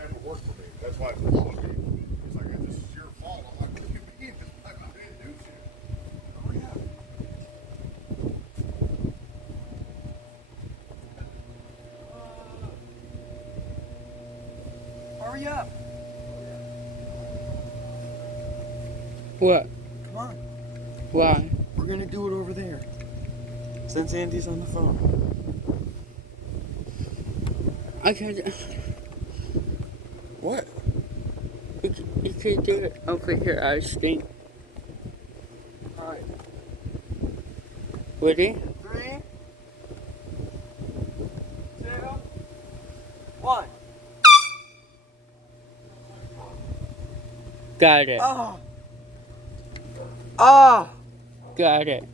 never worked for me. That's why it's calling me. It's like, this is your fault. I'm like, what do you mean? I didn't do shit. Hurry up. Hurry up. What? Come on. Why? We're gonna do it over there. Since Andy's on the phone. I can't. What? You can do it over here, I think. Alright. Ready? 3, 2, 1. Got it. Ah! Ah! Got it.